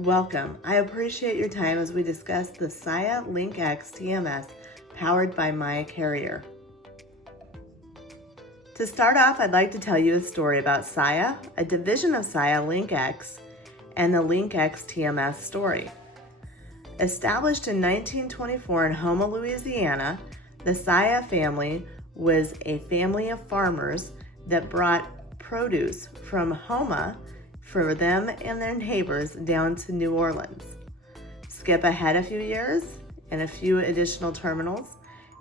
Welcome. I appreciate your time as we discuss the Saya Linkex TMS powered by MyCarrier. To start off, I'd like to tell you a story about Saya, a division of Saya Linkex, and the Linkex TMS story. Established in 1924 in Houma, Louisiana, the Saya family was a family of farmers that brought produce from Houma for them and their neighbors down to New Orleans. Skip ahead a few years and a few additional terminals,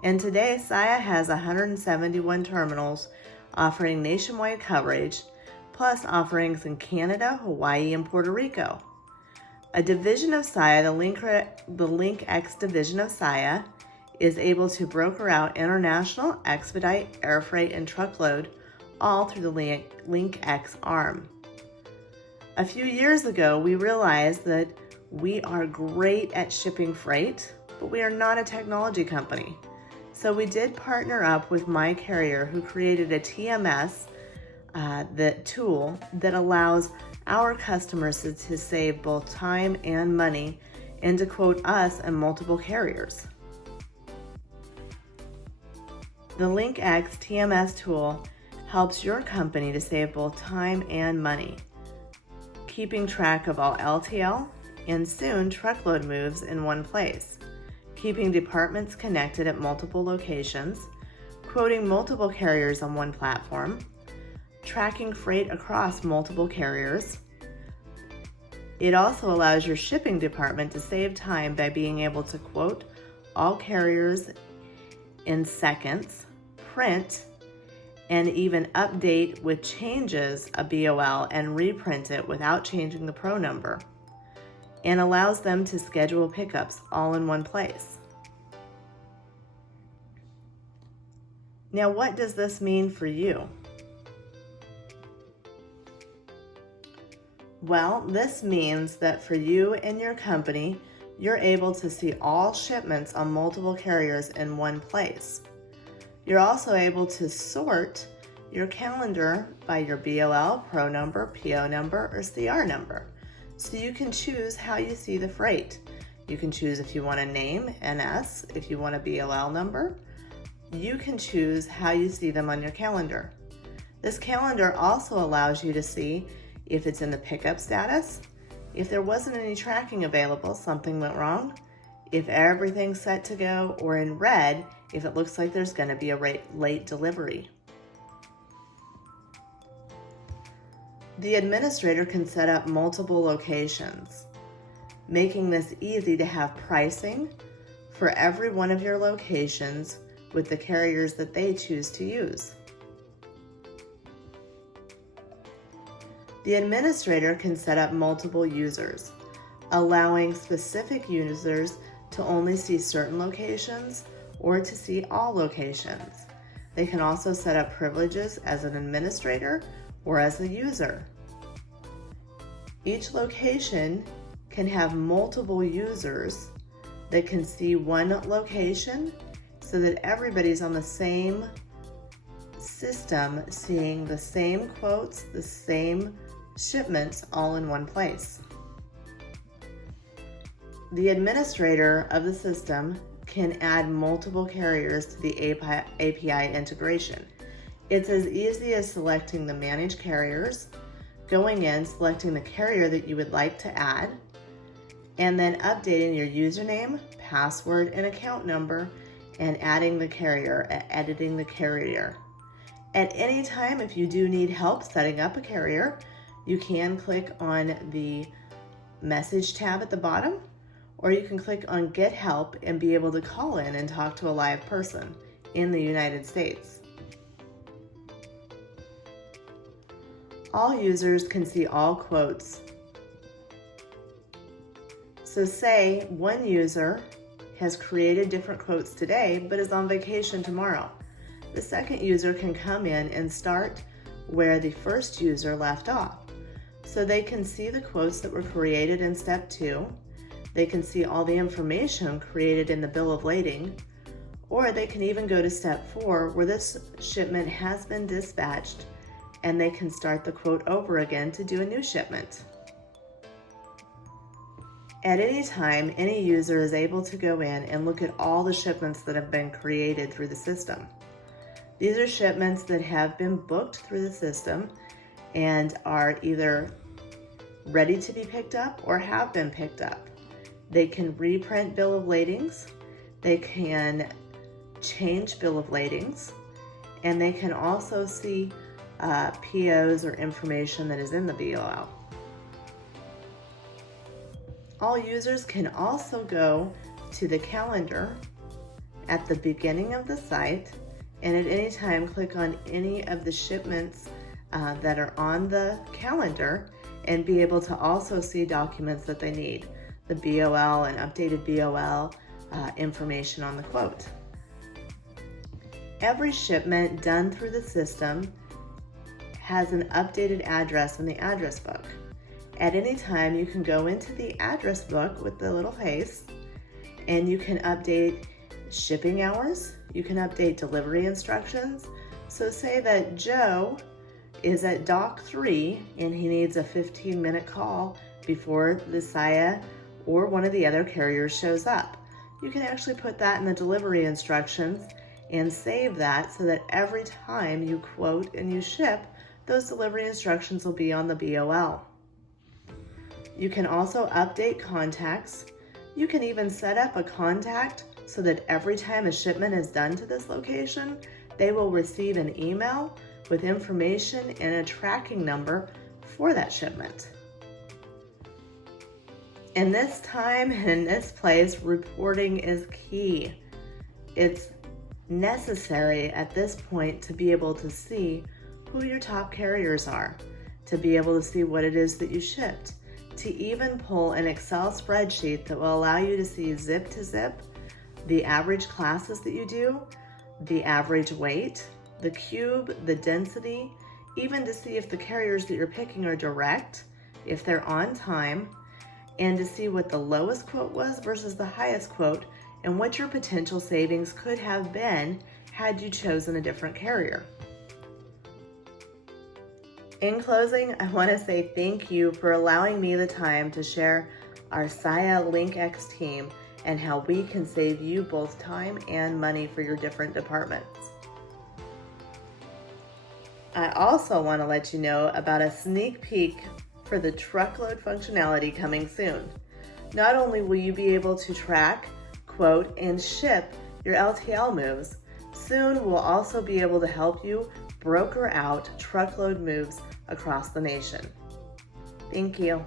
and today Saya has 171 terminals offering nationwide coverage, plus offerings in Canada, Hawaii, and Puerto Rico. A division of Saya, the Linkex division of Saya, is able to broker out international, expedite, air freight, and truckload, all through the Linkex arm. A few years ago, we realized that we are great at shipping freight, but we are not a technology company. So we did partner up with MyCarrier, who created a TMS, the tool that allows our customers to save both time and money and to quote us and multiple carriers. The Linkex TMS tool helps your company to save both time and money, keeping track of all LTL and soon truckload moves in one place, keeping departments connected at multiple locations, quoting multiple carriers on one platform, tracking freight across multiple carriers. It also allows your shipping department to save time by being able to quote all carriers in seconds, print, and even update with changes a BOL and reprint it without changing the pro number, and allows them to schedule pickups all in one place. Now, what does this mean for you? Well, this means that for you and your company, you're able to see all shipments on multiple carriers in one place. You're also able to sort your calendar by your BOL, pro number, PO number, or CR number. So you can choose how you see the freight. You can choose if you want a name, NS, if you want a BOL number. You can choose how you see them on your calendar. This calendar also allows you to see if it's in the pickup status, if there wasn't any tracking available, something went wrong, if everything's set to go, or in red, if it looks like there's going to be a late delivery. The administrator can set up multiple locations, making this easy to have pricing for every one of your locations with the carriers that they choose to use. The administrator can set up multiple users, allowing specific users to only see certain locations or to see all locations. They can also set up privileges as an administrator or as a user. Each location can have multiple users that can see one location so that everybody's on the same system, seeing the same quotes, the same shipments all in one place. The administrator of the system can add multiple carriers to the API integration. It's as easy as selecting the managed carriers, going in, selecting the carrier that you would like to add, and then updating your username, password, and account number, and adding the carrier, editing the carrier. At any time, if you do need help setting up a carrier, you can click on the message tab at the bottom, or you can click on Get Help and be able to call in and talk to a live person in the United States. All users can see all quotes. So say one user has created different quotes today but is on vacation tomorrow. The second user can come in and start where the first user left off. So they can see the quotes that were created in step 2. They can see all the information created in the bill of lading, or they can even go to step 4 where this shipment has been dispatched and they can start the quote over again to do a new shipment. At any time, any user is able to go in and look at all the shipments that have been created through the system. These are shipments that have been booked through the system and are either ready to be picked up or have been picked up. They can reprint bill of ladings, they can change bill of ladings, and they can also see POs or information that is in the BOL. All users can also go to the calendar at the beginning of the site and at any time click on any of the shipments that are on the calendar and be able to also see documents that they need, the BOL and updated BOL information on the quote. Every shipment done through the system has an updated address in the address book. At any time, you can go into the address book with the little paste and you can update shipping hours, you can update delivery instructions. So say that Joe is at dock 3 and he needs a 15-minute call before the Saia or one of the other carriers shows up. You can actually put that in the delivery instructions and save that so that every time you quote and you ship, those delivery instructions will be on the BOL. You can also update contacts. You can even set up a contact so that every time a shipment is done to this location, they will receive an email with information and a tracking number for that shipment. In this time and in this place, reporting is key. It's necessary at this point to be able to see who your top carriers are, to be able to see what it is that you shipped, to even pull an Excel spreadsheet that will allow you to see zip to zip, the average classes that you do, the average weight, the cube, the density, even to see if the carriers that you're picking are direct, if they're on time, and to see what the lowest quote was versus the highest quote and what your potential savings could have been had you chosen a different carrier. In closing, I want to say thank you for allowing me the time to share our Saia Linkex team and how we can save you both time and money for your different departments. I also want to let you know about a sneak peek for the truckload functionality coming soon. Not only will you be able to track, quote, and ship your LTL moves, soon we'll also be able to help you broker out truckload moves across the nation. Thank you.